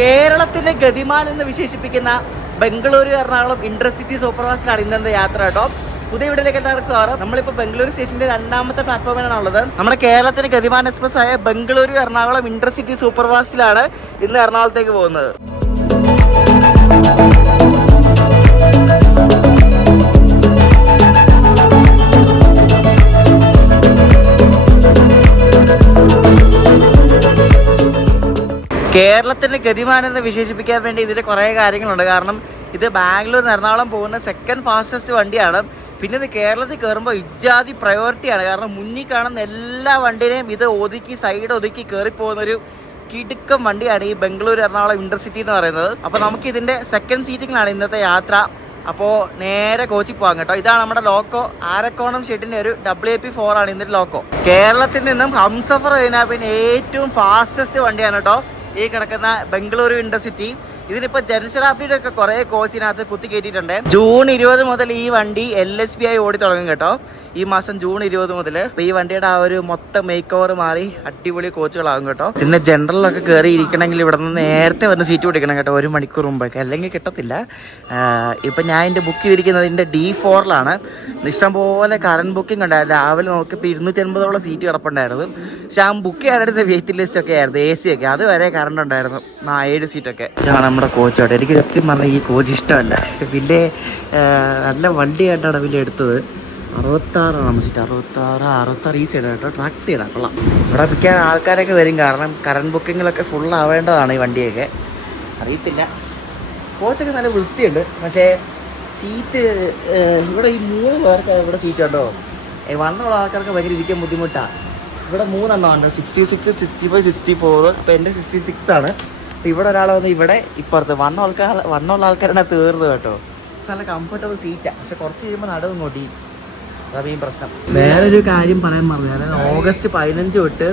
കേരളത്തിന്റെ ഗതിമാൻ എന്ന് വിശേഷിപ്പിക്കുന്ന ബംഗളൂരു എറണാകുളം ഇന്റർസിറ്റി സൂപ്പർഫാസ്റ്റിലാണ് ഇന്നത്തെ യാത്ര കേട്ടോ. പുതിയ വീട്ടിലേക്ക് എല്ലാവർക്കും സ്വാഗതം. നമ്മളിപ്പോൾ ബംഗളൂരു സ്റ്റേഷന്റെ രണ്ടാമത്തെ പ്ലാറ്റ്ഫോമിലാണ് ഉള്ളത്. നമ്മുടെ കേരളത്തിന്റെ ഗതിമാൻ എക്സ്പ്രസ് ആയ ബംഗളൂരു എറണാകുളം ഇന്റർസിറ്റി സൂപ്പർഫാസ്റ്റിലാണ് ഇന്ന് എറണാകുളത്തേക്ക് പോകുന്നത്. കേരളത്തിന്റെ ഗതിമാൻ എന്ന് വിശേഷിപ്പിക്കാൻ വേണ്ടി ഇതിന് കുറേ കാര്യങ്ങളുണ്ട്. കാരണം ഇത് ബാംഗ്ലൂർ എറണാകുളം പോകുന്ന സെക്കൻഡ് ഫാസ്റ്റസ്റ്റ് വണ്ടിയാണ്. പിന്നെ ഇത് കേരളത്തിൽ കയറുമ്പോൾ ഇജാതി പ്രയോറിറ്റിയാണ്. കാരണം മുന്നിൽ കാണുന്ന എല്ലാ വണ്ടിനെയും ഇത് ഒതുക്കി സൈഡ് ഒതുക്കി കയറിപ്പോകുന്നൊരു കിടുക്കം വണ്ടിയാണ് ഈ ബംഗളൂരു എറണാകുളം ഇന്റർസിറ്റി എന്ന് പറയുന്നത്. അപ്പോൾ നമുക്ക് ഇതിൻ്റെ സെക്കൻഡ് സീറ്റിങ്ങിലാണ് ഇന്നത്തെ യാത്ര. അപ്പോൾ നേരെ കോച്ചിൽ പോകാം കേട്ടോ. ഇതാണ് നമ്മുടെ ലോക്കോ. ആരക്കോണം ഷെഡിൻ്റെ ഒരു WAP4 ആണ് ഇന്നത്തെ ലോക്കോ. കേരളത്തിൽ നിന്നും ഹംസഫർ കഴിഞ്ഞാൽ പിന്നെ ഏറ്റവും ഫാസ്റ്റസ്റ്റ് വണ്ടിയാണ് കേട്ടോ ഈ കിടക്കുന്ന ബംഗളൂരു ഇന്റർസിറ്റി. ഇതിനിപ്പോൾ ജനശതാബ്ദിയുടെ ഒക്കെ കുറേ കോച്ചിനകത്ത് കുത്തി കയറ്റിയിട്ടുണ്ട്. ജൂൺ 20 മുതൽ ഈ വണ്ടി LHB ആയി ഓടി തുടങ്ങും കേട്ടോ. ഈ മാസം ജൂൺ 20 മുതൽ. അപ്പോൾ ഈ വണ്ടിയുടെ ആ ഒരു മൊത്തം മേക്ക് ഓവർ മാറി അടിപൊളി കോച്ചുകളാകും കേട്ടോ. പിന്നെ ജനറലൊക്കെ കയറി ഇരിക്കണമെങ്കിൽ ഇവിടെ നിന്ന് നേരത്തെ വന്ന് സീറ്റ് പിടിക്കണം കേട്ടോ, 1 മണിക്കൂർ മുമ്പൊക്കെ, അല്ലെങ്കിൽ കിട്ടത്തില്ല. ഇപ്പം ഞാൻ ഇതിൻ്റെ ബുക്ക് ചെയ്തിരിക്കുന്നത് ഇതിൻ്റെ D4ലാണ്. ഇഷ്ടംപോലെ കറണ്ട് ബുക്കിംഗ് ഉണ്ടായിരുന്നു. രാവിലെ നോക്കിയപ്പോൾ 280ഓളം സീറ്റ് കിടപ്പുണ്ടായിരുന്നു. പക്ഷെ ആ ബുക്ക് ചെയ്യാനെടുത്ത് വെയിറ്റിംഗ് ലിസ്റ്റ് ഒക്കെ ആയിരുന്നു, AC ഒക്കെ, അതുവരെ കറണ്ട് ഉണ്ടായിരുന്നു. 7 സീറ്റൊക്കെ. ഇതാണ് നമ്മുടെ കോച്ച് കേട്ടോ. എനിക്ക് സത്യം പറഞ്ഞാൽ ഈ കോച്ച് ഇഷ്ടമല്ല. പിന്നെ നല്ല വണ്ടി ആയിട്ടാണ് പിന്നെ എടുത്തത്. 66 സീറ്റ്, 66 ഈ സൈഡ് കേട്ടോ. ട്രാക്ക് സൈഡാണ്, കൊള്ളാം. ഇവിടെ മിക്ക ആൾക്കാരൊക്കെ വരും, കാരണം കറണ്ട് ബുക്കിങ്ങിലൊക്കെ ഫുൾ ആവേണ്ടതാണ് ഈ വണ്ടിയൊക്കെ. അറിയത്തില്ല, കോച്ചൊക്കെ നല്ല വൃത്തിയുണ്ട്. പക്ഷേ സീറ്റ് ഇവിടെ ഈ 3 പേർക്ക് ഇവിടെ സീറ്റ് കേട്ടോ. വണ്ണമുള്ള ആൾക്കാർക്ക് ഭയങ്കര ഇരിക്കാൻ ബുദ്ധിമുട്ടാണ്. ഇവിടെ 3 എണ്ണമുണ്ട്, 66, 65, 64. ഇപ്പോൾ എൻ്റെ 66 ആണ്. അപ്പോൾ ഇവിടെ ഒരാൾ വന്ന് ഇവിടെ ഇപ്പുറത്ത് വണ്ണമുള്ള ആൾക്കാരാണ് തീർന്നു കേട്ടോ. പക്ഷെ നല്ല കംഫർട്ടബിൾ സീറ്റാണ്. പക്ഷെ കുറച്ച് കഴിയുമ്പോൾ നടുവ് നോട്ടി, അതാണ് ഈ പ്രശ്നം. വേറൊരു കാര്യം പറയാൻ പറഞ്ഞു, അതായത് ഓഗസ്റ്റ് 15 തൊട്ട്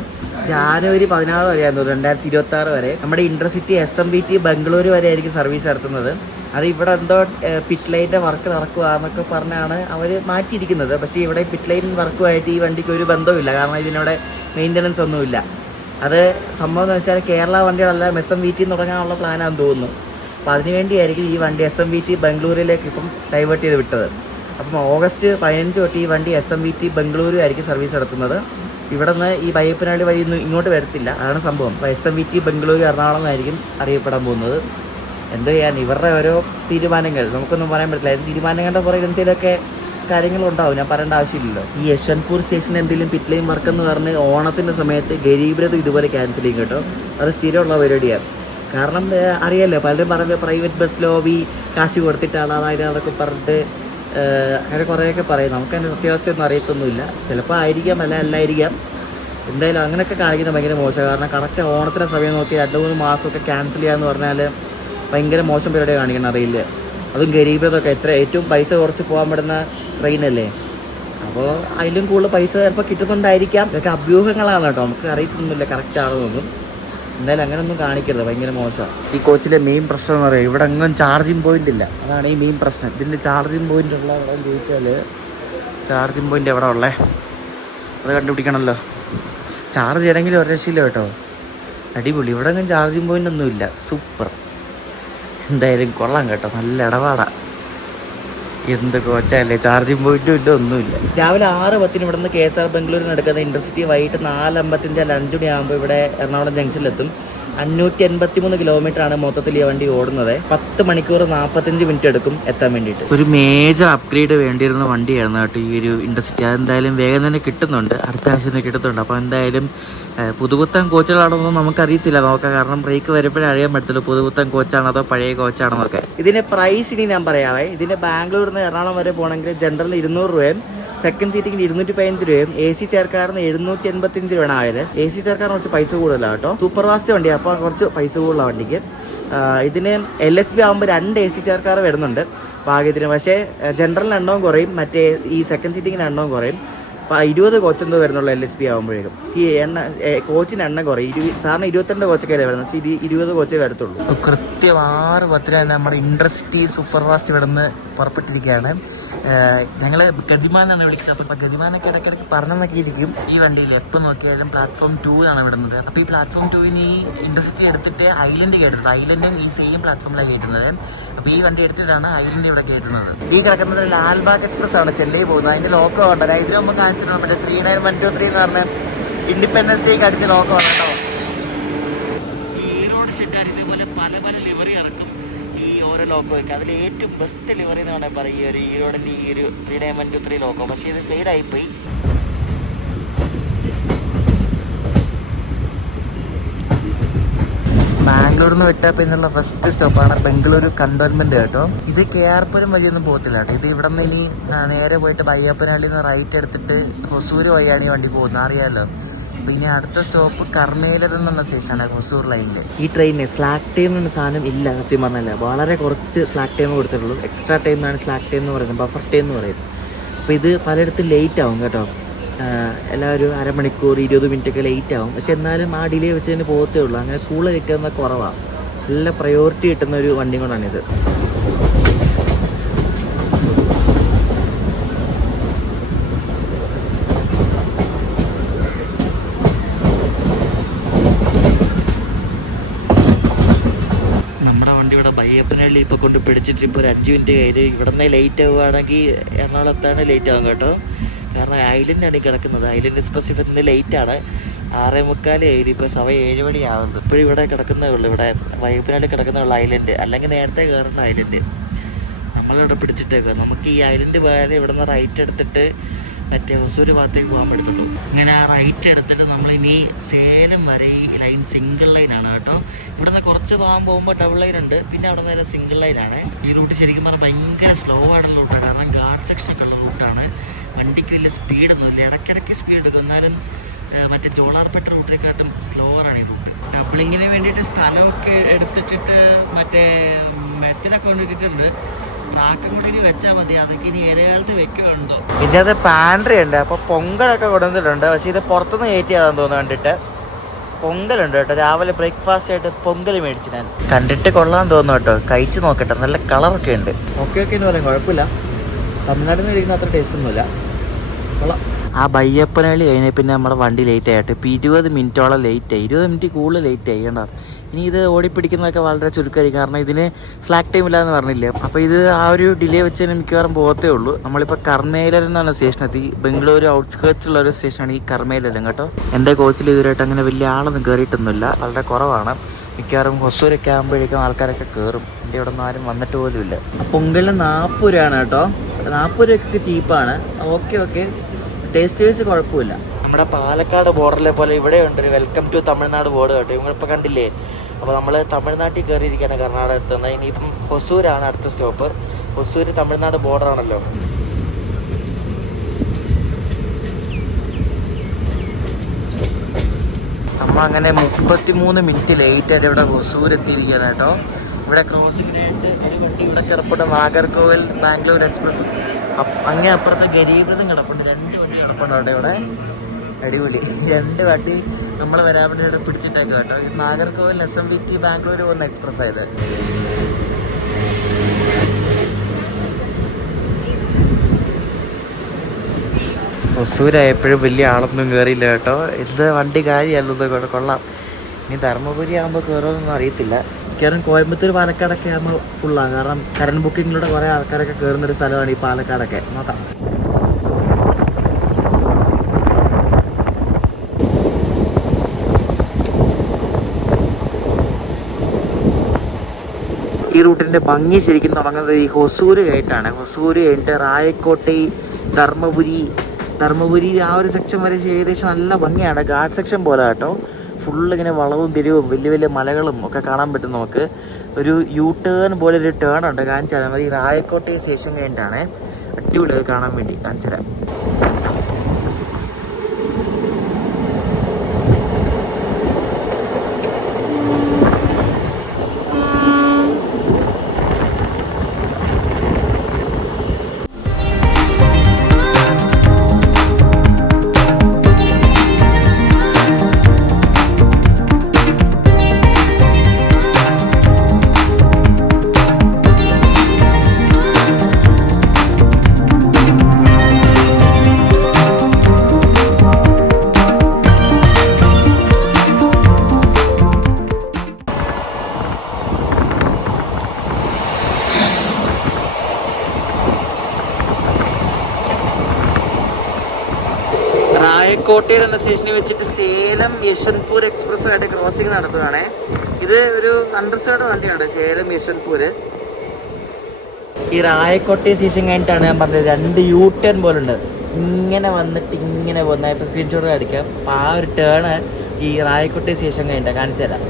ജാനുവരി 16 വരെയായിരുന്നു 2026 വരെ നമ്മുടെ ഇന്റർസിറ്റി SMBT ബംഗളൂരു വരെ ആയിരിക്കും സർവീസ് നടത്തുന്നത്. അത് ഇവിടെ എന്തോ പിറ്റ് ലൈൻ്റെ വർക്ക് നടക്കുക എന്നൊക്കെ പറഞ്ഞാണ് അവർ മാറ്റിയിരിക്കുന്നത്. പക്ഷേ ഇവിടെ പിറ്റ് ലൈൻ വർക്കുമായിട്ട് ഈ വണ്ടിക്ക് ഒരു ബന്ധവുമില്ല. കാരണം ഇതിനവിടെ മെയിൻ്റനൻസ് ഒന്നുമില്ല. അത് സംഭവം എന്ന് വെച്ചാൽ കേരള വണ്ടികളെല്ലാം SMBT തുടങ്ങാനുള്ള പ്ലാനാണെന്ന് തോന്നുന്നു. അപ്പോൾ അതിനുവേണ്ടിയായിരിക്കും ഈ വണ്ടി SMBT ബംഗളൂരിലേക്ക് ഇപ്പം ഡൈവേർട്ട് ചെയ്ത് വിട്ടത്. അപ്പം ഓഗസ്റ്റ് 15 തൊട്ട് ഈ വണ്ടി SMBT ബംഗളൂരു ആയിരിക്കും സർവീസ് നടത്തുന്നത്. ഇവിടെ നിന്ന് ഈ ബയ്യപ്പനാട് വഴി ഒന്നും ഇങ്ങോട്ട് വരത്തില്ല, അതാണ് സംഭവം. അപ്പോൾ SMBT ബംഗളൂരു എറണാകുളം എന്നായിരിക്കും അറിയപ്പെടാൻ പോകുന്നത്. എന്ത് ചെയ്യാൻ, ഇവരുടെ ഓരോ തീരുമാനങ്ങൾ നമുക്കൊന്നും പറയാൻ പറ്റില്ല. തീരുമാനങ്ങളുടെ പുറകിൽ എന്തെങ്കിലുമൊക്കെ കാര്യങ്ങളുണ്ടാവും, ഞാൻ പറയേണ്ട ആവശ്യമില്ലല്ലോ. ഈ യശ്വന്ത്പൂർ സ്റ്റേഷനിൽ എന്തെങ്കിലും പിറ്റ് ലൈൻ വർക്ക് എന്ന് പറഞ്ഞ് ഓണത്തിൻ്റെ സമയത്ത് ഗരീബ് രഥ് ഇതുപോലെ ക്യാൻസൽ ചെയ്യും കേട്ടോ. അത് സ്ഥിരമുള്ള പരിപാടിയാണ്. കാരണം അറിയാമല്ലോ, പലരും പറയുന്നത് പ്രൈവറ്റ് ബസ് ലോബി കാശ് കൊടുത്തിട്ടാണ് അതായത് അതൊക്കെ പറഞ്ഞിട്ട് അങ്ങനെ കുറേയൊക്കെ പറയും. നമുക്കതിൻ്റെ സത്യാവസ്ഥയൊന്നും അറിയത്തൊന്നുമില്ല. ചിലപ്പോൾ ആയിരിക്കാം, അല്ലായിരിക്കാം. എന്തായാലും അങ്ങനെയൊക്കെ കാണിക്കുന്നത് ഭയങ്കര മോശമാണ്. കാരണം കറക്റ്റ് ഓണത്തിൻ്റെ സമയം നോക്കി 2-3 മാസമൊക്കെ ക്യാൻസൽ ചെയ്യാന്ന് പറഞ്ഞാൽ ഭയങ്കര മോശം പരിപാടി കാണിക്കണം, അറിയില്ല. അതും ഗരീബതൊക്കെ ഏറ്റവും പൈസ കുറച്ച് പോകാൻ പറ്റുന്ന ട്രെയിനല്ലേ. അപ്പോൾ അതിലും കൂടുതൽ പൈസ ചിലപ്പോൾ കിട്ടുന്നുണ്ടായിരിക്കാം. ഇതൊക്കെ അഭ്യൂഹങ്ങളാണ് കേട്ടോ, നമുക്ക് അറിയത്തൊന്നുമില്ല കറക്റ്റ് ആണെന്നൊന്നും. എന്തായാലും അങ്ങനെയൊന്നും കാണിക്കരുത്, ഭയങ്കര മോശമാണ്. ഈ കോച്ചിലെ മെയിൻ പ്രശ്നം എന്ന് പറയുക, ഇവിടെ എങ്ങും ചാർജിങ് പോയിൻ്റ് ഇല്ല. അതാണ് ഈ മെയിൻ പ്രശ്നം. ഇതിൻ്റെ ചാർജിങ് പോയിൻ്റ് ഉള്ള എവിടെ ചോദിച്ചാൽ ചാർജിങ് പോയിൻ്റ് എവിടെ ഉള്ളത് അത് കണ്ടുപിടിക്കണമല്ലോ. ചാർജ് ചെയ്യണമെങ്കിൽ ഒരു രക്ഷയില്ല കേട്ടോ. അടിപൊളി, ഇവിടെ എങ്ങും ചാർജിങ് പോയിൻ്റ് ഒന്നുമില്ല. സൂപ്പർ, എന്തായാലും കൊള്ളാം കേട്ടോ, നല്ല ഇടപാടാണ്. എന്ത് കോച്ചല്ലേ, ചാർജിങ് പോയിന്റും ഇല്ല, ഒന്നുമില്ല. രാവിലെ 6:10 ഇവിടെ നിന്ന് KSR ബംഗളൂരിന് എടുക്കുന്ന ഇന്റർസിറ്റി വൈകിട്ട് 4:55 5 മണിയാകുമ്പോൾ ഇവിടെ എറണാകുളം ജംഗ്ഷനിലെത്തും. 583 കിലോമീറ്ററാണ് മൊത്തത്തിൽ ഈ വണ്ടി ഓടുന്നത്. 10 മണിക്കൂർ 45 മിനിറ്റ് എടുക്കും എത്താൻ വേണ്ടിയിട്ട്. ഒരു മേജർ അപ്ഗ്രേഡ് വേണ്ടിയിരുന്ന വണ്ടിയായിരുന്നു കേട്ടോ ഈ ഒരു ഇന്റർസിറ്റി. അതെന്തായാലും വേഗം തന്നെ കിട്ടുന്നുണ്ട്, അടുത്ത ആഴ്ച തന്നെ കിട്ടുന്നുണ്ട്. അപ്പോൾ എന്തായാലും പുതുപുത്തൻ കോച്ചുകളാണെന്നൊന്നും നമുക്കറിയത്തില്ല, നോക്കാം. കാരണം ബ്രേക്ക് വരുമ്പോഴേ അറിയാൻ പറ്റത്തുള്ളൂ പുതുപുത്തൻ കോച്ചാണോ അതോ പഴയ കോച്ചാണെന്നൊക്കെ. ഇതിൻ്റെ പ്രൈസ് ഇനി ഞാൻ പറയാവേ. ഇതിൻ്റെ ബാംഗ്ലൂരിൽ നിന്ന് എറണാകുളം വരെ പോകണമെങ്കിൽ ജനറൽ 200 രൂപയും സെക്കൻഡ് സീറ്റിംഗിന് 215 രൂപയും AC ചേർക്കാറിന് 785 രൂപയാണ് ആയത്. AC ചേർക്കാറിന് കുറച്ച് പൈസ കൂടുതലാണ് കേട്ടോ. സൂപ്പർ ഫാസ്റ്റ് വണ്ടിയാണ്, അപ്പോൾ കുറച്ച് പൈസ കൂടുതലാണ് വണ്ടിക്ക്. ഇതിന് LHB ആകുമ്പോൾ 2 AC ചേർക്കാറ് വരുന്നുണ്ട് ഭാഗ്യത്തിന്. പക്ഷേ ജനറലിന് എണ്ണവും കുറയും, മറ്റേ ഈ സെക്കൻഡ് സീറ്റിങ്ങിന് എണ്ണവും കുറയും. 20 കോച്ച് എന്തോ വരുന്നുള്ള LHP ആകുമ്പോഴേക്കും കോച്ചിന് എണ്ണം കുറയും. സാറിന് 22 കോച്ചൊക്കെ വരുന്നത്, 20 കോച്ചേ വരത്തുള്ളൂ. കൃത്യം 6:10 തന്നെ നമ്മുടെ ഇൻഡസ്ട്രി സൂപ്പർ ഫാസ്റ്റ് കിടന്ന് പുറപ്പെട്ടിരിക്കുകയാണ്. ഞങ്ങൾ ഗതിമാൻ എന്നാണ് വിളിക്കുന്നത്. അപ്പോൾ ഗതിമാനൊക്കെ ഇടയ്ക്കിടയ്ക്ക് പറഞ്ഞെന്നൊക്കെ ഇരിക്കും. ഈ വണ്ടിയിൽ എപ്പോൾ നോക്കിയാലും പ്ലാറ്റ്ഫോം 2 ആണ് വിടുന്നത്. അപ്പോൾ ഈ പ്ലാറ്റ്ഫോം 2 ഇൻഡസ്ട്രി എടുത്തിട്ട് ഐലൻഡ് കയറ്റുന്നത്. ഐലൻഡും ഈ സെയിം പ്ലാറ്റ്ഫോമിലാണ് കയറ്റുന്നത്. അപ്പോൾ ഈ വണ്ടി എടുത്തിട്ടാണ് ഐലൻഡ് ഇവിടെ കയറ്റുന്നത്. ഈ കിടക്കുന്നത് ലാൽബാഗ് എക്സ്പ്രസ് ആണ്, ചെന്നൈ പോകുന്നത്. അതിൻ്റെ ലോക്കോ ഉണ്ടല്ലോ, ഇതിൽ നമ്മൾ കാണിച്ചിട്ടുണ്ട്. മറ്റേ 39123 എന്ന് പറഞ്ഞ ഇൻഡിപെൻഡൻസ് ഡേക്ക് അടിച്ച ലോക്കോ ആണ് കേട്ടോ. ഈ ഈറോഡ് ഷെഡ്ഡാർ ഇതേപോലെ പല പല ലിവറി ഇറക്കും ഈ ഓരോ ലോക്കോ വയ്ക്കുക. അതിൽ ഏറ്റവും ബെസ്റ്റ് ലിവറി എന്ന് വേണമെങ്കിൽ പറയും ഈ ഒരു ഈറോഡിൻ്റെ ഈ ഒരു 39123 ലോക്കോ. പക്ഷേ ഇത് ഫെയിഡായിപ്പോയി. ബാംഗ്ലൂരിൽ നിന്ന് വിട്ടാൽ പിന്നുള്ള ഫസ്റ്റ് സ്റ്റോപ്പാണ് ബംഗളൂരു കണ്ടോൺമെന്റ് കേട്ടോ. ഇത് KR പുരം വഴിയൊന്നും പോകത്തില്ല കേട്ടോ. ഇത് ഇവിടെ നിന്ന് ഇനി നേരെ പോയിട്ട് ബയ്യപ്പനഹള്ളിയിൽ നിന്ന് റൈറ്റ് എടുത്തിട്ട് ഹൊസൂർ വഴിയാണ് ഈ വണ്ടി പോകുന്നത്, അറിയാമല്ലോ. പിന്നെ അടുത്ത സ്റ്റോപ്പ് കർമ്മേലർ എന്നുള്ള സ്റ്റേഷനാണ് ഹൊസൂർ ലൈനിൽ. ഈ ട്രെയിനിന് സ്ലാക്ക് ടൈം എന്ന സാധനം ഇല്ല, സത്യം പറഞ്ഞല്ല. വളരെ കുറച്ച് സ്ലാക്ക് ടൈം കൊടുത്തിട്ടുള്ളൂ. എക്സ്ട്രാ ടൈമാണ് സ്ലാക്ക് ടൈം എന്ന് പറയുന്നത്, ബഫർ ടൈം എന്ന് പറയുന്നത്. അപ്പോൾ ഇത് പലയിടത്തും ലേറ്റ് ആവും കേട്ടോ. എല്ലാവരും അരമണിക്കൂർ 20 മിനിറ്റൊക്കെ ലേറ്റ് ആവും. പക്ഷെ എന്നാലും ആ ഡിലേ വെച്ച് തന്നെ പോകത്തേ ഉള്ളൂ. അങ്ങനെ കൂടുതൽ കിട്ടുന്ന കുറവാണ്. നല്ല പ്രയോറിറ്റി കിട്ടുന്ന ഒരു വണ്ടി കൊണ്ടാണിത്. നമ്മുടെ വണ്ടി ഇവിടെ ബയ്യപ്പനഹള്ളി ഇപ്പോൾ കൊണ്ട് പിടിച്ചിട്ട് ഇപ്പോൾ ഒരു 5 മിനിറ്റ് കയ്യിൽ. ഇവിടെ നിന്ന് ലേറ്റ് ആവുകയാണെങ്കിൽ എറണാകുളത്താണ് ലേറ്റ് ആവും കേട്ടോ. കാരണം ഐലൻഡാണ് ഈ കിടക്കുന്നത്. ഐലൻഡ് എക്സ്പ്രസ് ഇവിടെ നിന്ന് ലേറ്റാണ്. 6:45 ഇപ്പോൾ സമയം 7 മണിയാവുന്നത്. ഇപ്പോഴും ഇവിടെ കിടക്കുന്നേ ഉള്ളൂ. ഇവിടെ ബയ്യപ്പനഹള്ളി കിടക്കുന്നേ ഉള്ളൂ ഐലൻഡ്. അല്ലെങ്കിൽ നേരത്തെ കയറേണ്ട ഐലൻഡ് നമ്മളിവിടെ പിടിച്ചിട്ടേക്കുക. നമുക്ക് ഈ ഐലൻഡ് പോയാൽ ഇവിടെ നിന്ന് റൈറ്റ് എടുത്തിട്ട് മറ്റേ ഹൊസൂർ ഭാഗത്തേക്ക് പോകാൻ പറ്റത്തുള്ളൂ. ഇങ്ങനെ ആ റൈറ്റ് എടുത്തിട്ട് നമ്മളിനി സേലം വരെ ഈ ലൈൻ സിംഗിൾ ലൈനാണ് കേട്ടോ. ഇവിടെ നിന്ന് കുറച്ച് ഭാഗം പോകുമ്പോൾ ഡബിൾ ലൈൻ ഉണ്ട്, പിന്നെ അവിടെ നിന്ന് സിംഗിൾ ലൈനാണ്. ഈ റൂട്ട് ശരിക്കും പറഞ്ഞാൽ ഭയങ്കര സ്ലോ ആയിട്ടുള്ള റൂട്ടാണ്. കാരണം ഗാർഡ് സെക്ഷനൊക്കെ ഉള്ള റൂട്ടാണ്. വണ്ടിക്ക് വലിയ സ്പീഡൊന്നുമില്ല, ഇടയ്ക്കിടയ്ക്ക് സ്പീഡ് എടുക്കും. എന്നാലും മറ്റേ ജോളാർപേട്ട റൂട്ടിനെക്കാട്ടും സ്ലോവറാണ് ഈ റൂട്ട്. ഡബിളിങ്ങിന് വേണ്ടിയിട്ട് സ്ഥലമൊക്കെ എടുത്തിട്ടിട്ട് മറ്റേ മെത്തിനൊക്കെ കൊണ്ടിട്ടിട്ടുണ്ട്. ട്രാക്കും കൂടി ഇനി വെച്ചാൽ മതി. അതൊക്കെ ഇനി ഏലകാലത്ത് വെക്കുന്നുണ്ടോ. ഇതിൻ്റെ അത് പാൻട്രി ഉണ്ട്. അപ്പോൾ പൊങ്കലൊക്കെ കൊടുത്തിട്ടുണ്ട്. പക്ഷേ ഇത് പുറത്തുനിന്ന് കയറ്റിയതാണെന്ന് തോന്നുന്നു. കണ്ടിട്ട് പൊങ്കലുണ്ട് കേട്ടോ. രാവിലെ ബ്രേക്ക്ഫാസ്റ്റ് ആയിട്ട് പൊങ്കൽ മേടിച്ച് ഞാൻ. കണ്ടിട്ട് കൊള്ളാൻ തോന്നുന്നു കേട്ടോ. കഴിച്ച് നോക്കട്ടെ. നല്ല കളറൊക്കെ ഉണ്ട്. ഓക്കെ എന്ന് പറയും, കുഴപ്പമില്ല. തമിഴ്നാട്ടിൽ നിന്ന് കഴിക്കുന്ന അത്ര ടേസ്റ്റ് ഒന്നുമില്ല, കൊള്ളാം. ആ ബയ്യപ്പനഹള്ളി കഴിഞ്ഞാൽ പിന്നെ നമ്മുടെ വണ്ടി ലേറ്റ് ആയിട്ട് ഇപ്പോൾ 20 മിനിറ്റോളം ലേറ്റായി. 20 മിനിറ്റ് കൂടുതൽ ലേറ്റായി കേട്ടോ. ഇനി ഇത് ഓടിപ്പിടിക്കുന്നതൊക്കെ വളരെ ചുരുക്കമായിരിക്കും. കാരണം ഇതിന് സ്ലാക്ക് ടൈം ഇല്ലാന്ന് പറഞ്ഞില്ലേ. അപ്പോൾ ഇത് ആ ഒരു ഡിലേ വെച്ച് തന്നെ മിക്കവാറും പോകത്തേ ഉള്ളൂ. നമ്മളിപ്പോൾ കർമ്മേലർ എന്നാണ് സ്റ്റേഷൻ എത്തി. ബംഗളൂരു ഔട്ട്സ്കേർട്സിലുള്ള ഒരു സ്റ്റേഷനാണ് ഈ കർമ്മേലരം കേട്ടോ. എൻ്റെ കോച്ചിൽ ഇതുവരെയായിട്ട് അങ്ങനെ വലിയ ആളൊന്നും കയറിയിട്ടൊന്നുമില്ല, വളരെ കുറവാണ്. മിക്കവാറും ഹൊസൂരൊക്കെ ആകുമ്പോഴേക്കും ആൾക്കാരൊക്കെ കയറും. എൻ്റെ ഇവിടെ നിന്ന് ആരും വന്നിട്ട് പോലും ഇല്ല. പൊങ്കലിന് 40 രൂപയാണ് കേട്ടോ. 40 രൂപയ്ക്ക് ചീപ്പാണ്. ഓക്കെ ടേസ്റ്റ് വൈസ് കുഴപ്പമില്ല. നമ്മുടെ പാലക്കാട് ബോർഡറിലെ പോലെ ഇവിടെ ഉണ്ട് ഒരു വെൽക്കം ടു തമിഴ്നാട് ബോർഡ് കേട്ടോ. ഇവങ്ങളിപ്പോൾ കണ്ടില്ലേ. അപ്പോൾ നമ്മൾ തമിഴ്നാട്ടിൽ കയറിയിരിക്കുകയാണ് കർണാടകത്തിൽ നിന്ന്. ഇനിയിപ്പം ഹൊസൂരാണ് അടുത്ത സ്റ്റോപ്പ്. ഹൊസൂർ തമിഴ്നാട് ബോർഡറാണല്ലോ. നമ്മൾ അങ്ങനെ 33 മിനിറ്റ് ലേറ്റായിട്ട് ഇവിടെ ഹൊസൂർ എത്തിയിരിക്കുകയാണ് കേട്ടോ. ഇവിടെ ക്രോസിങ്ങിനായിട്ട് ഒരു വണ്ടി ഇവിടെ കിടപ്പുണ്ട്. നാഗർകോവിൽ ബാംഗ്ലൂർ എക്സ്പ്രസ്. അങ്ങേ അപ്പുറത്ത് ഗരീബൃതം കിടപ്പുണ്ട്. 2 വണ്ടി കിടപ്പുണ്ട് അവിടെ. ഇവിടെ അടിപൊളി 2 വണ്ടി നമ്മൾ വരാൻ വേണ്ടി ഇവിടെ പിടിച്ചിട്ടേക്ക് കേട്ടോ. ഇത് നാഗർകോവിൽ SMVT ബാംഗ്ലൂർ പോകുന്ന എക്സ്പ്രസ് ആയത്. ഹൊസൂരായപ്പോഴും വലിയ ആളൊന്നും കയറിയില്ല കേട്ടോ. ഇത് വണ്ടി കാര്യമല്ലത്, കൊള്ളാം. ഇനി ധർമ്മപുരി ആകുമ്പോൾ കയറുമെന്നൊന്നും അറിയത്തില്ല. മിക്കവാറും കോയമ്പത്തൂർ പാലക്കാടൊക്കെ ആകുമ്പോൾ ഫുള്ളാണ്. കാരണം കറണ്ട് ബുക്കിങ്ങിലൂടെ കുറേ ആൾക്കാരൊക്കെ കയറുന്നൊരു സ്ഥലമാണ് ഈ പാലക്കാടൊക്കെ. നോക്കാം. ഈ റൂട്ടിൻ്റെ ഭംഗി ശരിക്കും തുടങ്ങുന്നത് ഈ ഹൊസൂർ കഴിഞ്ഞിട്ടാണ്. ഹൊസൂർ കഴിഞ്ഞിട്ട് റായക്കോട്ടെ, ധർമ്മപുരി ആ ഒരു സെക്ഷൻ വരെ ഏകദേശം നല്ല ഭംഗിയാണ്. ഗാർഡ് സെക്ഷൻ പോലെ കേട്ടോ. ഫുള്ള് ഇങ്ങനെ വളവും തിരിവും വലിയ വലിയ മലകളും ഒക്കെ കാണാൻ പറ്റും. നമുക്ക് ഒരു ടേൺ പോലെ ഒരു ടേൺ ഉണ്ട്, കാണിച്ചു തരാം. മതി. റായക്കോട്ടെ സ്റ്റേഷൻ കഴിഞ്ഞിട്ടാണ്. അടിപൊളി അത് കാണാൻ വേണ്ടി കാണിച്ചു തരാം. കോട്ടയം എന്ന സ്റ്റേഷനിൽ വെച്ചിട്ട് സേലം യശ്വന്ത്പൂർ എക്സ്പ്രസ് ആയിട്ട് ക്രോസിംഗ് നടത്തുകയാണേ. ഇത് ഒരു അണ്ടർസേർഡ് വണ്ടിയാണ് സേലം യശ്വന്ത്പൂർ. ഈ റായക്കോട്ടെ സ്റ്റേഷൻ കഴിഞ്ഞിട്ടാണ് ഞാൻ പറഞ്ഞത് 2 U-ടേൺ പോലെ ഉണ്ട്. ഇങ്ങനെ വന്നിട്ട് ഇങ്ങനെ പോകുന്ന ഇപ്പോൾ സ്ക്രീൻഷോട്ട് കാണിക്കാം. അപ്പോൾ ആ ഒരു ടേണ് ഈ റായക്കോട്ടെ സ്റ്റേഷൻ കഴിഞ്ഞിട്ടാണ്. കാണിച്ചു തരാം.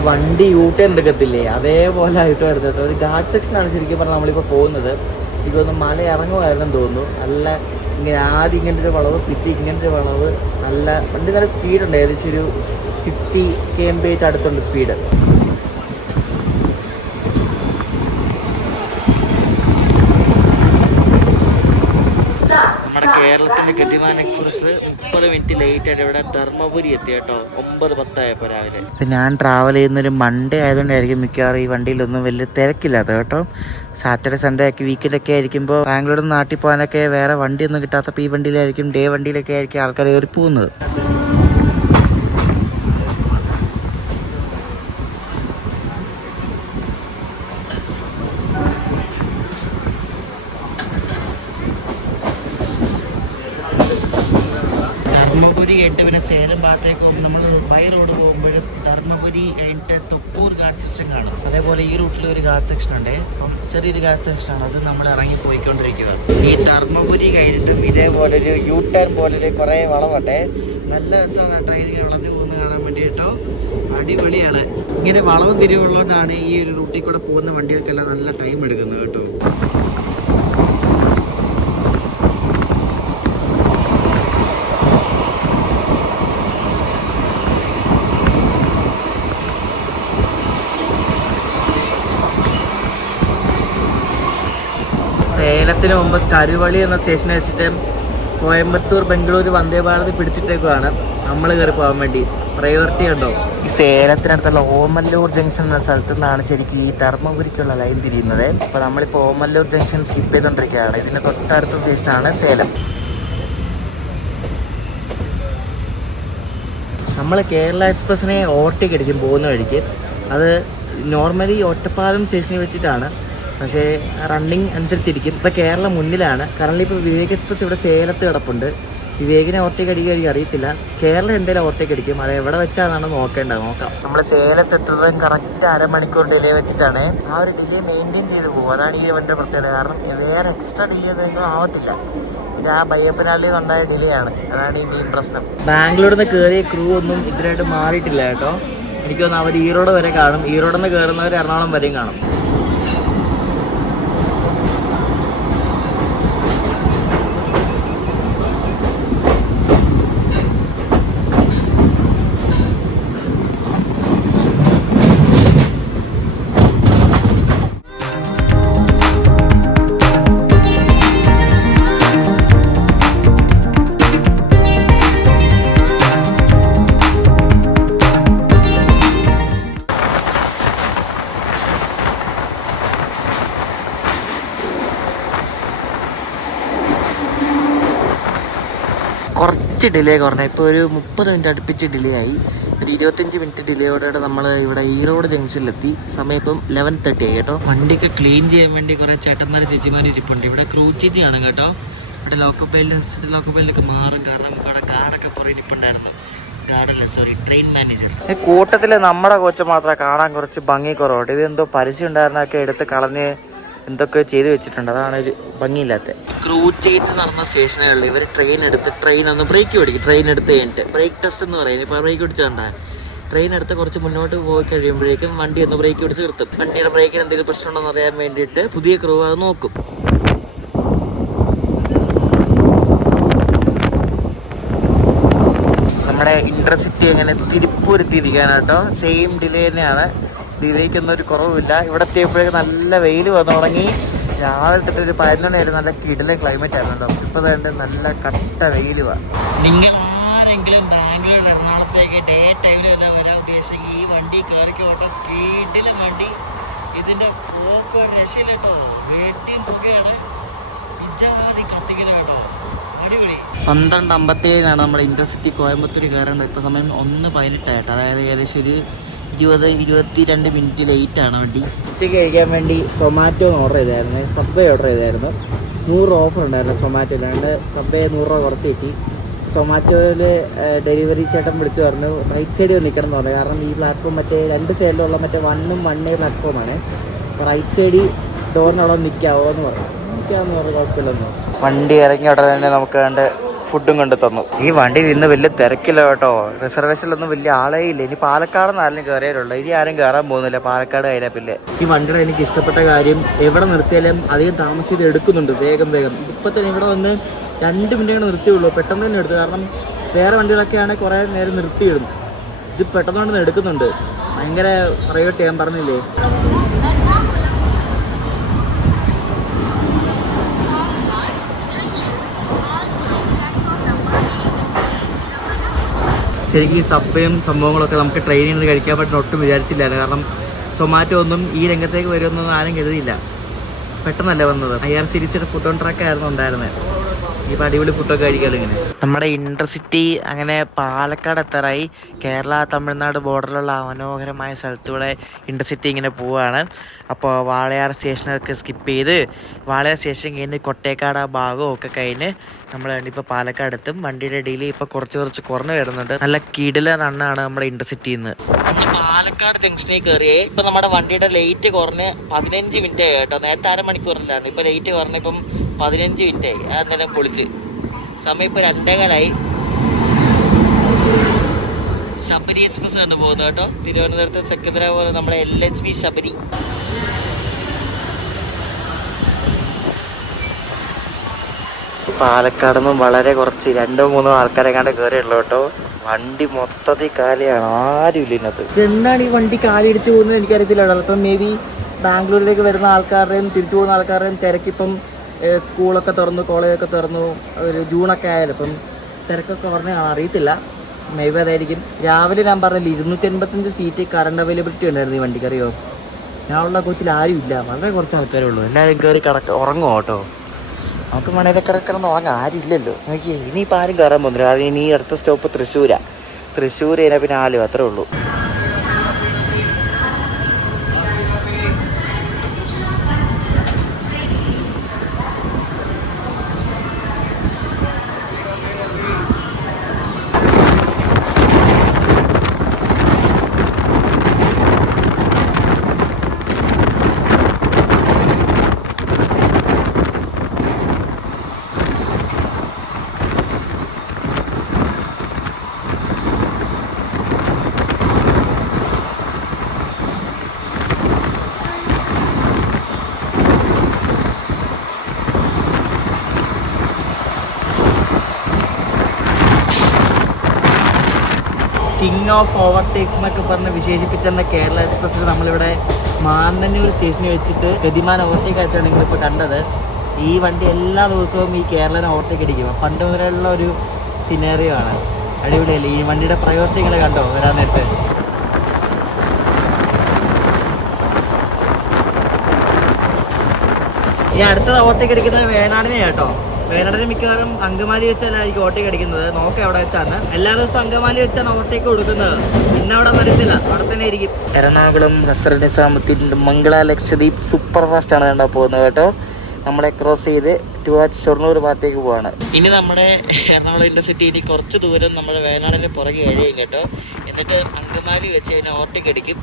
ഈ വണ്ടി U-ടേൺ എടുക്കത്തില്ലേ, അതേപോലെ ആയിട്ട് വരുന്നത്. ഒരു ഗാർഡ് സെക്ഷനാണ് ശരിക്കും പറഞ്ഞാൽ നമ്മളിപ്പോൾ പോകുന്നത്. ഇതൊന്ന് മല ഇറങ്ങുമായിരുന്നു തോന്നുന്നു. നല്ല ഇങ്ങനെ ആദ്യം ഇങ്ങനത്തെ ഒരു വളവ്, പിന്നെ ഇങ്ങനത്തെ ഒരു വളവ്. വണ്ടി നല്ല സ്പീഡുണ്ട്. ഏകദേശം ഒരു 50 km/h അടുത്തുണ്ട് സ്പീഡ്. നമ്മുടെ കേരളത്തിൻ്റെ ഗതിമാൻ എക്സ്പ്രസ് 30 മിനിറ്റ് ലേറ്റ് ആയിട്ട് ഇവിടെ ധർമ്മപുരി എത്തി കേട്ടോ. 9:10 രാവിലെ. ഇപ്പം ഞാൻ ട്രാവൽ ചെയ്യുന്നൊരു മൺഡേ ആയതുകൊണ്ടായിരിക്കും മിക്കവാറും ഈ വണ്ടിയിലൊന്നും വലിയ തിരക്കില്ലാത്ത കേട്ടോ. സാറ്റർഡേ സൺഡേ ഒക്കെ വീക്കെൻഡൊക്കെ ആയിരിക്കുമ്പോൾ ബാംഗ്ലൂരിൽ നിന്ന് നാട്ടിൽ പോകാനൊക്കെ വേറെ വണ്ടിയൊന്നും കിട്ടാത്തപ്പോൾ ഈ വണ്ടിയിലായിരിക്കും, ഡേ വണ്ടിയിലൊക്കെ ആയിരിക്കും ആൾക്കാർ കയറി പോകുന്നത്. ധർമ്മപുരി കഴിഞ്ഞിട്ട് പിന്നെ സേലം ഭാഗത്തേക്ക് പോകുമ്പോൾ നമ്മൾ ബൈ റോഡ് പോകുമ്പോഴും ധർമ്മപുരി കഴിഞ്ഞിട്ട് തൊക്കൂർ ഗാർഡ് സെക്ഷൻ കാണും. അതേപോലെ ഈ റൂട്ടിൽ ഒരു ഗാർഡ് സെക്ഷൻ ഉണ്ട്. അപ്പം ചെറിയൊരു ഗാർഡ് സെക്ഷനാണ്, അത് നമ്മൾ ഇറങ്ങി പോയിക്കൊണ്ടിരിക്കുക. ഈ ധർമ്മപുരി കഴിഞ്ഞിട്ടും ഇതേപോലെ ഒരു U-ടേൺ പോലൊരു കുറേ വളവുണ്ട്. നല്ല രസമാണ് ട്രെയിൻ ഇങ്ങനെ വളർന്നു പോകുന്നത് കാണാൻ വേണ്ടി കേട്ടോ. അടിപൊളിയാണ്. ഇങ്ങനെ വളവും തിരിവുള്ളതുകൊണ്ടാണ് ഈ ഒരു റൂട്ടിൽ കൂടെ പോകുന്ന വണ്ടികൾക്കെല്ലാം നല്ല ടൈം എടുക്കുന്നത് കേട്ടോ. സേലത്തിന് മുമ്പ് കരുവള്ളി എന്ന സ്റ്റേഷനിൽ വെച്ചിട്ട് കോയമ്പത്തൂർ ബംഗളൂർ വന്ദേ ഭാരത് പിടിച്ചിട്ടേക്കുവാണ് നമ്മൾ കയറി പോകാൻ വേണ്ടി. പ്രയോറിറ്റി ഉണ്ടോ? ഈ സേലത്തിനടുത്തുള്ള ഓമല്ലൂർ ജംഗ്ഷൻ എന്ന സ്ഥലത്തു നിന്നാണ് ശരിക്കും ഈ ധർമ്മപുരിക്കുള്ള ലൈൻ തിരിയുന്നത്. അപ്പോൾ നമ്മളിപ്പോൾ ഓമല്ലൂർ ജംഗ്ഷൻ സ്കിപ്പ് ചെയ്തുകൊണ്ടിരിക്കുകയാണ്. ഇതിൻ്റെ തൊട്ടടുത്ത സ്റ്റേഷനാണ് സേലം. നമ്മൾ കേരള എക്സ്പ്രസ്സിനെ ഓവർടേക്ക് അടിക്കും പോകുന്ന വഴിക്ക്. അത് നോർമലി ഒറ്റപ്പാലം സ്റ്റേഷനിൽ വെച്ചിട്ടാണ്, പക്ഷേ റണ്ണിങ് അനുസരിച്ചിരിക്കും. ഇപ്പോൾ കേരളം മുന്നിലാണ്. കറണ്ട്ലി ഇപ്പോൾ വിവേക് എക്സ്പ്രസ് ഇവിടെ സേലത്ത് കിടപ്പുണ്ട്. വിവേകിനെ ഓവർടേക്ക് അടിക്കാൻ അറിയത്തില്ല. കേരളം എന്തായാലും ഓവർടേക്ക് അടിക്കും. അത് എവിടെ വെച്ചാണെന്നാണ് നോക്കേണ്ടത്. നോക്കാം. നമ്മൾ സേലത്ത് എത്തുന്നതും കറക്റ്റ് അരമണിക്കൂർ ഡിലേ വെച്ചിട്ടാണ്. ആ ഒരു ഡിലേ മെയിൻറ്റെയിൻ ചെയ്ത് പോകും. അതാണ് ഈ വണ്ടിയുടെ പ്രത്യേകത. കാരണം വേറെ എക്സ്ട്രാ ഡിലേ ഒന്നും ആവത്തില്ല. ഇത് ആ ബയ്യപ്പനാളിൽ നിന്നുണ്ടായ ഡിലേ ആണ്. അതാണ് ഈ മെയിൻ പ്രശ്നം. ബാംഗ്ലൂരിൽ നിന്ന് കയറിയ ക്രൂ ഒന്നും ഇതിനായിട്ട് മാറിയിട്ടില്ല കേട്ടോ. എനിക്ക് തോന്നുന്നു അവർ ഈറോഡ് വരെ കാണും. ഈറോഡിൽ നിന്ന് കയറുന്നവർ എറണാകുളം വരെയും കാണും. കുറച്ച് ഡിലേ കുറഞ്ഞു. ഇപ്പോൾ ഒരു 30 മിനിറ്റ് അടുപ്പിച്ച് ഡിലേ ആയി. ഒരു 25 മിനിറ്റ് ഡിലേയോടെ നമ്മൾ ഇവിടെ ഈറോഡ് ജംഗ്ഷനിലെത്തി. സമയം ഇപ്പം 11:30 ആയി കേട്ടോ. വണ്ടിയൊക്കെ ക്ലീൻ ചെയ്യാൻ വേണ്ടി കുറേ ചേട്ടന്മാർ ചേച്ചിമാർ ഇരിപ്പുണ്ട്. ഇവിടെ ക്രൂ ചേച്ചി ആണ് കേട്ടോ. ഇവിടെ ലോക്കോപ്പയിലൊക്കെ മാറും. കാരണം ഇവിടെ ഗാർഡൊക്കെ പുറകെ ഇരിപ്പുണ്ടായിരുന്നു. ഗാർഡല്ല, സോറി, ട്രെയിൻ മാനേജർ. ഈ കൂട്ടത്തിൽ നമ്മുടെ കോച്ച് മാത്രമേ കാണാൻ കുറച്ച് ഭംഗി കുറവുണ്ട്. ഇതെന്തോ പരസ്യം ഉണ്ടായിരുന്നൊക്കെ എടുത്ത് കളഞ്ഞ് എന്തൊക്കെ ചെയ്ത് വെച്ചിട്ടുണ്ട്. അതാണ് ഒരു ഭംഗിയില്ലാത്ത. ക്രൂ ചെയ്ത് നടന്ന സ്റ്റേഷനുകളിൽ ഇവർ ട്രെയിൻ ഒന്ന് ബ്രേക്ക് പിടിക്കും. ട്രെയിൻ എടുത്ത് കഴിഞ്ഞിട്ട് ബ്രേക്ക് ടെസ്റ്റ് എന്ന് പറയും. ഇപ്പോൾ ബ്രേക്ക് പിടിച്ചാൽ ട്രെയിൻ എടുത്ത് കുറച്ച് മുന്നോട്ട് പോയി കഴിയുമ്പോഴേക്കും വണ്ടി ഒന്ന് ബ്രേക്ക് പിടിച്ച് നിർത്തും. വണ്ടിയുടെ ബ്രേക്കിന് എന്തെങ്കിലും പ്രശ്നമുണ്ടോ എന്ന് അറിയാൻ വേണ്ടിയിട്ട് പുതിയ ക്രൂ അത് നോക്കും. നമ്മുടെ ഇന്റർസിറ്റി അങ്ങനെ തിരുപ്പൂർ എത്തിയിരിക്കാനാട്ടോ. സെയിം ഡിലേ തന്നെയാണ്. ഡിലേക്കൊന്നും ഒരു കുറവില്ല. ഇവിടെ എത്തിയപ്പോഴേക്കും നല്ല വെയിൽ വന്നു തുടങ്ങി. രാവിലെ തൊട്ട് ഒരു 11 മണിയായിരുന്നു. നല്ല കിടിലൻ ക്ലൈമറ്റ് ആയിരുന്നു കേട്ടോ. ഇപ്പോൾ തന്നെ നല്ല കട്ട വെയിൽ വാ. നിങ്ങൾ ആരെങ്കിലും ബാംഗ്ലൂർ എറണാകുളത്തേക്ക് ഡേ ടൈമിൽ വരാൻ ഉദ്ദേശിച്ചെങ്കിൽ ഈ വണ്ടി കയറിക്ക് കേട്ടോ. കിടിലൻ വണ്ടി. ഇതിൻ്റെ പോക്ക് രക്ഷയില്ല കേട്ടോ. വെട്ടിയും പുകയാണ്. ഇജാതി കത്തിക്കല കേട്ടോ. 12:57 നമ്മൾ ഇന്റർസിറ്റി കോയമ്പത്തൂർ കയറേണ്ടത്. ഇപ്പോൾ സമയം 1:18 അതായത് ഏകദേശം ഒരു 20-22 മിനിറ്റ് ലേറ്റാണ് വണ്ടി. ഉച്ചയ്ക്ക് കഴിക്കാൻ വേണ്ടി സൊമാറ്റോ ഓർഡർ ചെയ്തായിരുന്നു. സബ്വേ ഓർഡർ ചെയ്തായിരുന്നു. 100 ഓഫർ ഉണ്ടായിരുന്നു സൊമാറ്റോയിൽ. അതുകൊണ്ട് സബ്വേ 100 രൂപ കുറച്ച് കിട്ടി. സൊമാറ്റോയിൽ ഡെലിവറി ചേട്ടൻ വിളിച്ച് പറഞ്ഞു റൈറ്റ് സൈഡിൽ നിൽക്കണം എന്ന് പറഞ്ഞു. കാരണം ഈ പ്ലാറ്റ്ഫോം മറ്റേ 2 സൈഡിലുള്ള മറ്റേ 1 1A പ്ലാറ്റ്ഫോമാണ്. അപ്പോൾ റൈറ്റ് സൈഡിൽ ഡോറിനവിടെ നിൽക്കാവോ എന്ന് പറഞ്ഞു. നിൽക്കാമെന്ന് പറഞ്ഞു. കുഴപ്പമില്ലെന്ന്. വണ്ടി ഇറങ്ങി ഉടനെ തന്നെ നമുക്ക് കണ്ട് ഫുഡും കൊണ്ട് തന്നു. ഈ വണ്ടിയിൽ ഇന്ന് വലിയ തിരക്കില്ല കേട്ടോ. റിസർവേഷനിലൊന്നും വലിയ ആളേ ഇല്ല. ഇനി പാലക്കാട് നിന്ന് ആരും കയറിയാലുള്ളൂ. ഇനി ആരും കയറാൻ പോകുന്നില്ല പാലക്കാട് കഴിഞ്ഞാൽ. ഈ വണ്ടിയുടെ എനിക്ക് ഇഷ്ടപ്പെട്ട കാര്യം എവിടെ നിർത്തിയാലും അധികം താമസിച്ച് എടുക്കുന്നുണ്ട്. വേഗം ഇപ്പം തന്നെ ഇവിടെ വന്ന് 2 മിനിറ്റ് നിർത്തിയുള്ളൂ. പെട്ടെന്ന് തന്നെ എടുത്തു. കാരണം വേറെ വണ്ടികളൊക്കെയാണ് കുറേ നേരം നിർത്തിയിടും. ഇത് പെട്ടെന്ന് തന്നെ എടുക്കുന്നുണ്ട്. ഭയങ്കര പ്രൈവറ്റ് ഞാൻ പറഞ്ഞില്ലേ. ശരിക്കും ഈ സബ്വേയും സംഭവങ്ങളൊക്കെ നമുക്ക് ട്രെയിനിൽ നിന്ന് കഴിക്കാൻ പറ്റുന്ന ഒട്ടും വിചാരിച്ചില്ലായിരുന്നു. കാരണം സൊമാറ്റോ ഒന്നും ഈ രംഗത്തേക്ക് വരുമെന്നൊന്നും ആരും കരുതിയില്ല. പെട്ടെന്നല്ല വന്നത്. IRCTC ഫുഡ് ഓൺ ട്രാക്ക് ആയിരുന്നു ഉണ്ടായിരുന്നത്. ഇപ്പോൾ അടിപൊളി ഫുഡൊക്കെ കഴിക്കാതെ ഇങ്ങനെ. നമ്മുടെ ഇന്റർസിറ്റി അങ്ങനെ പാലക്കാട് എത്താറായി. കേരള തമിഴ്നാട് ബോർഡറിലുള്ള മനോഹരമായ സ്ഥലത്തൂടെ ഇന്റർസിറ്റി ഇങ്ങനെ പോവുകയാണ്. അപ്പോൾ വാളയാർ സ്റ്റേഷനൊക്കെ സ്കിപ്പ് ചെയ്ത് വാളയാർ സ്റ്റേഷൻ കഴിഞ്ഞ് കൊട്ടേക്കാട് ആ ഭാഗവും ഒക്കെ കഴിഞ്ഞ് നമ്മൾ ഇപ്പോൾ പാലക്കാട് എത്തും. വണ്ടിയുടെ ഡീല് ഇപ്പോൾ കുറച്ച് കുറഞ്ഞു വരുന്നുണ്ട്. നല്ല കിടിലൻ റണ്ണാണ് നമ്മുടെ ഇന്റർസിറ്റിയിൽ നിന്ന്. നമ്മൾ പാലക്കാട് ജംഗ്ഷനിൽ കയറിയേ. ഇപ്പം നമ്മുടെ വണ്ടിയുടെ ലേറ്റ് കുറഞ്ഞ് 15 മിനിറ്റ് ആയി കേട്ടോ. നേരത്തെ 1/2 മണിക്കൂറിലായിരുന്നു. ഇപ്പോൾ ലേറ്റ് കുറഞ്ഞ് ഇപ്പം 15 മിനിറ്റ് ആയി. അന്നേരം പൊളിച്ച് സമയം ഇപ്പോൾ 2:15 ശബരി എക്സ്പ്രസ് ആണ് പോകുന്നത് കേട്ടോ. തിരുവനന്തപുരത്ത് സെക്രട്ടറി നമ്മുടെ LHB ശബരി. പാലക്കാട് നിന്നും വളരെ കുറച്ച് 2-3 ആൾക്കാരെ കണ്ട് കയറിയുള്ളൂ കേട്ടോ. വണ്ടി മൊത്തത്തിൽ കാലിയാണ്. ആരും ഇല്ല ഇതിനകത്ത്. എന്താണ് ഈ വണ്ടി കാലിടിച്ച് പോകുന്നത് എനിക്കറിയത്തില്ല. അപ്പം മേ ബി ബാംഗ്ലൂരിലേക്ക് വരുന്ന ആൾക്കാരുടെയും തിരിച്ചു പോകുന്ന ആൾക്കാരുടെയും തിരക്കിപ്പം സ്കൂളൊക്കെ തുറന്നു, കോളേജൊക്കെ തുറന്നു. ഒരു ജൂണൊക്കെ ആയാലും ഇപ്പം തിരക്കൊക്കെ പറഞ്ഞാൽ അറിയത്തില്ല. മേ ബി അതായിരിക്കും. രാവിലെ ഞാൻ പറഞ്ഞില്ല 285 സീറ്റ് കറണ്ട് അവൈലബിലിറ്റി ഉണ്ടായിരുന്നു ഈ വണ്ടിക്ക്. അറിയോ, ഞാനുള്ള കോച്ചിൽ ആരും ഇല്ല. വളരെ കുറച്ച് ആൾക്കാരേ ഉള്ളൂ. എല്ലാവരും കയറി ഉറങ്ങുമോ കേട്ടോ. നമുക്ക് വേണേൽ ഇതൊക്കെ കിടന്ന് ഉറങ്ങാൻ ആരും ഇല്ലല്ലോ. നോക്കിയേ, ഇനിയിപ്പോൾ ആരും കയറാൻ പോകുന്നില്ല. കാരണം ഇനി അടുത്ത സ്റ്റോപ്പ് തൃശ്ശൂർ കഴിഞ്ഞാൽ പിന്നെ ആലും അത്രേ ഉള്ളൂ. കിങ് ഓഫ് ഓവർടേക്സ് എന്നൊക്കെ പറഞ്ഞ് വിശേഷിപ്പിച്ചിരുന്ന കേരള എക്സ്പ്രസ്സിൽ നമ്മളിവിടെ മാന്നന്നൂർ സ്റ്റേഷനിൽ വെച്ചിട്ട് ഗതിമാൻ ഓവർടേക്ക് അയച്ചാണ് നിങ്ങളിപ്പോൾ കണ്ടത്. ഈ വണ്ടി എല്ലാ ദിവസവും ഈ കേരളനെ ഓവർടേക്ക് അടിക്കും. പണ്ട് മുതലുള്ള ഒരു സിനാറിയോ ആണ്. അടിപൊളിയല്ലേ ഈ വണ്ടിയുടെ പ്രയോറിറ്റി ഇങ്ങനെ കണ്ടോ വരാൻ നേരത്തെ. ഈ അടുത്തത് ഓവർടേക്ക് അടിക്കുന്നത് വേണാടിനെ കേട്ടോ. വേനടന് മിക്കവാറും അങ്കമാലി വെച്ചാലായിരിക്കും ഓവർടേക്ക് അടിക്കുന്നത്. നോക്കാം അവിടെ വെച്ചാണ്. എല്ലാ ദിവസവും അങ്കമാലി വെച്ചാണ് ഓവർടേക്ക് കൊടുക്കുന്നത്. ഇന്ന് അവിടെ വരത്തില്ല, അവിടെ തന്നെ ആയിരിക്കും. എറണാകുളം ഹസ്രത്ത് നിസാമുദ്ദീൻ മംഗള ലക്ഷദ്വീപ് സൂപ്പർ ഫാസ്റ്റ് ആണ് കണ്ടാ പോകുന്നത് കേട്ടോ. നമ്മളെ ക്രോസ് ചെയ്ത് ടുവാർഡ്സ് ഷൊർണൂർ ഭാഗത്തേക്ക് പോവാണ്. ഇനി നമ്മുടെ എറണാകുളം ഇന്റർസിറ്റി ഇനി കുറച്ച് ദൂരം നമ്മുടെ വയനാടിന്റെ പുറകെ കഴിയും കേട്ടോ. എന്നിട്ട് അങ്കമാലി വെച്ച് അതിനെ ഓവർടേക്ക് അടിക്കും.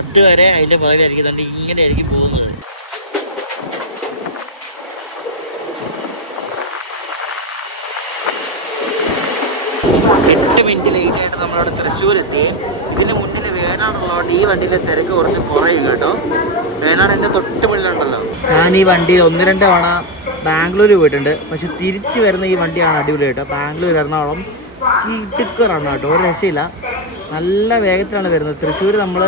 അതുവരെ അതിന്റെ പുറകിലായിരിക്കും. ഇങ്ങനെ ആയിരിക്കും പോകുന്നത്. 8 മിനിറ്റ് ലേറ്റ് ആയിട്ട് നമ്മളവിടെ തൃശ്ശൂർ എത്തി. ഇതിന് മുന്നിൽ വേനാടുള്ളതുകൊണ്ട് ഈ വണ്ടിയിലെ തിരക്ക് കുറച്ച് കുറയും കേട്ടോ. വേനാട് എൻ്റെ തൊട്ട് മുന്നിലുണ്ടല്ലോ. ഞാൻ ഈ വണ്ടിയിൽ 1-2 തവണ ബാംഗ്ലൂർ പോയിട്ടുണ്ട്. പക്ഷെ തിരിച്ച് വരുന്ന ഈ വണ്ടിയാണ് അടിപൊളി കേട്ടോ. ബാംഗ്ലൂർ എറണാകുളം കിടുക്കറാണ് കേട്ടോ, ഒരു രക്ഷയില്ല. നല്ല വേഗത്തിലാണ് വരുന്നത്. തൃശ്ശൂർ നമ്മൾ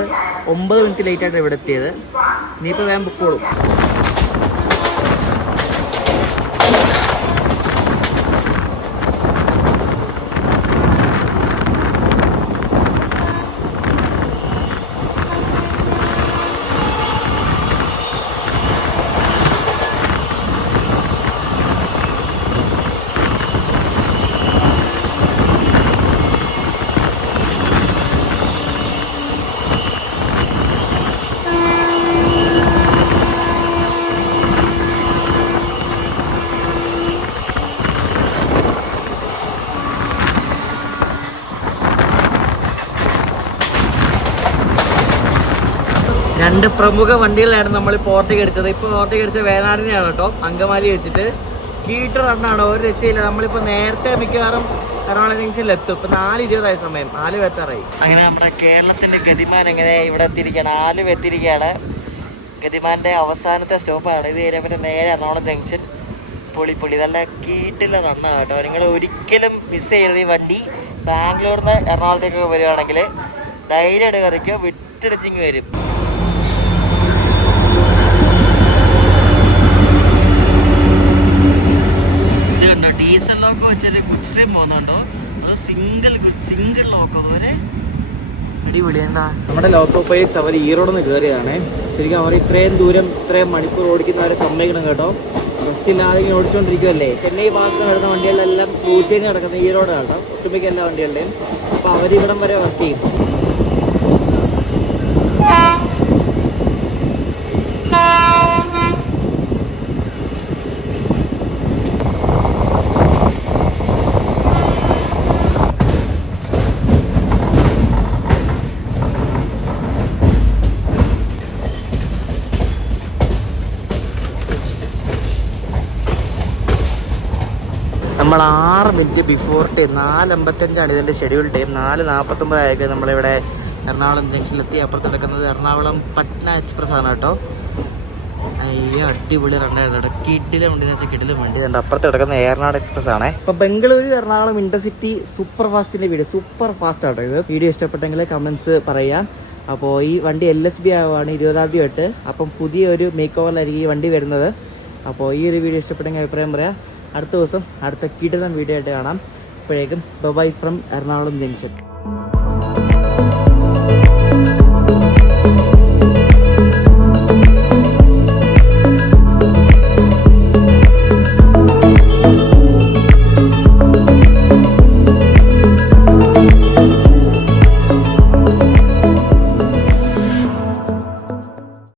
9 മിനിറ്റ് ലേറ്റ് ആയിട്ട് ഇവിടെ എത്തിയത്. ഇനിയിപ്പോൾ വേഗം പൊക്കോളും. രണ്ട് പ്രമുഖ വണ്ടികളിലാണ് നമ്മൾ ഓവർടേക്ക് അടിച്ചത്. ഇപ്പോൾ ഓവർടേക്ക് അടിച്ചത് വേനാടിനെയാണ് കേട്ടോ. അങ്കമാലി വെച്ചിട്ട് കീട്ട് റണ്ണാണ്, ഒരു രക്ഷയില്ല. നമ്മളിപ്പോൾ നേരത്തെ മിക്കവാറും എറണാകുളം ജംഗ്ഷനിൽ എത്തും. ഇപ്പോൾ 4:20 സമയം, 4 എത്താറായി. അങ്ങനെ നമ്മുടെ കേരളത്തിൻ്റെ ഗതിമാൻ എങ്ങനെ ഇവിടെ എത്തിയിരിക്കുകയാണ്, 4 എത്തിയിരിക്കുകയാണ്. ഗതിമാൻ്റെ അവസാനത്തെ സ്റ്റോപ്പാണ് ഇത്. കഴിഞ്ഞാൽ നേരെ എറണാകുളം ജംഗ്ഷൻ. പൊളി നല്ല കീട്ടില്ല റണ്ണാണ് കേട്ടോ. നിങ്ങൾ ഒരിക്കലും മിസ് ചെയ്യരുത് ഈ വണ്ടി. ബാംഗ്ലൂരിൽ നിന്ന് എറണാകുളത്തേക്കൊക്കെ വരികയാണെങ്കിൽ ധൈര്യമായിട്ട് കറിക്കുക, വിട്ടടിച്ചിങ്ങ് വരും. ഡീസൽ ലോക്ക് വെച്ചിട്ട് ഗുഡ് സ്ട്രീം പോകുന്നുണ്ടോ, അത് സിംഗിൾ ലോക്ക് അതുവരെ അടിപൊളി. എന്താ നമ്മുടെ ലോക്കോ പൈലറ്റ്സ് അവർ ഈറോഡൊന്ന് കയറിയതാണ്. ശരിക്കും അവർ ഇത്രയും ദൂരം ഇത്രയും മണിക്കൂർ ഓടിക്കുന്നവരെ സമ്മതിക്കണം കേട്ടോ. റെസ്റ്റ് ഇല്ലാതെ ഇങ്ങനെ ഓടിച്ചുകൊണ്ടിരിക്കുമല്ലേ. ചെന്നൈ ഭാഗത്ത് വരുന്ന വണ്ടികളിലെല്ലാം ക്രൂസ് ചെയ്ത് കിടക്കുന്ന ഈറോഡാണ് കേട്ടോ, ഒട്ടുമിക്ക എല്ലാ വണ്ടികളുടെയും. അപ്പോൾ അവരിവിടം വരെ വർക്ക് ചെയ്യും. നമ്മൾ 6 മിനിറ്റ് ബിഫോർ ടൈം, 4:55 ഇതിൻ്റെ ഷെഡ്യൂൾ ടൈം. 4:49 ആയിരിക്കും നമ്മളിവിടെ എറണാകുളം ജംഗ്ഷനിലെത്തി. അപ്പുറത്ത് കിടക്കുന്നത് എറണാകുളം പട്ന എക്സ്പ്രസ് ആണ് കേട്ടോ. അയ്യോ അടിപൊളി റണ്ണായിരുന്നു. കിഡിലും വണ്ടി എന്ന് വെച്ചാൽ കിഡിലും വണ്ടി. അപ്പുറത്ത് കിടക്കുന്ന ഏറനാട് എക്സ്പ്രസ് ആണ്. അപ്പം ബംഗളൂരു എറണാകുളം ഇന്റർസിറ്റി സൂപ്പർ ഫാസ്റ്റിൻ്റെ വീഡിയോ, സൂപ്പർ ഫാസ്റ്റ് ആട്ടോ ഇത്. വീഡിയോ ഇഷ്ടപ്പെട്ടെങ്കിൽ കമൻസ് പറയാം. അപ്പോൾ ഈ വണ്ടി LSB ആവുകയാണ് 20-ാം തീയതി തൊട്ട്. അപ്പം പുതിയൊരു മേക്ക് ഓവറിലായിരിക്കും ഈ വണ്ടി വരുന്നത്. അപ്പോൾ ഈ ഒരു വീഡിയോ ഇഷ്ടപ്പെട്ടെങ്കിൽ അഭിപ്രായം പറയാം. അടുത്ത ദിവസം അടുത്ത കിടിലൻ വീഡിയോ ആയിട്ട് കാണാം. അപ്പോഴേക്കും ബൈ ഫ്രം എറണാകുളം ജംഗ്ഷൻ.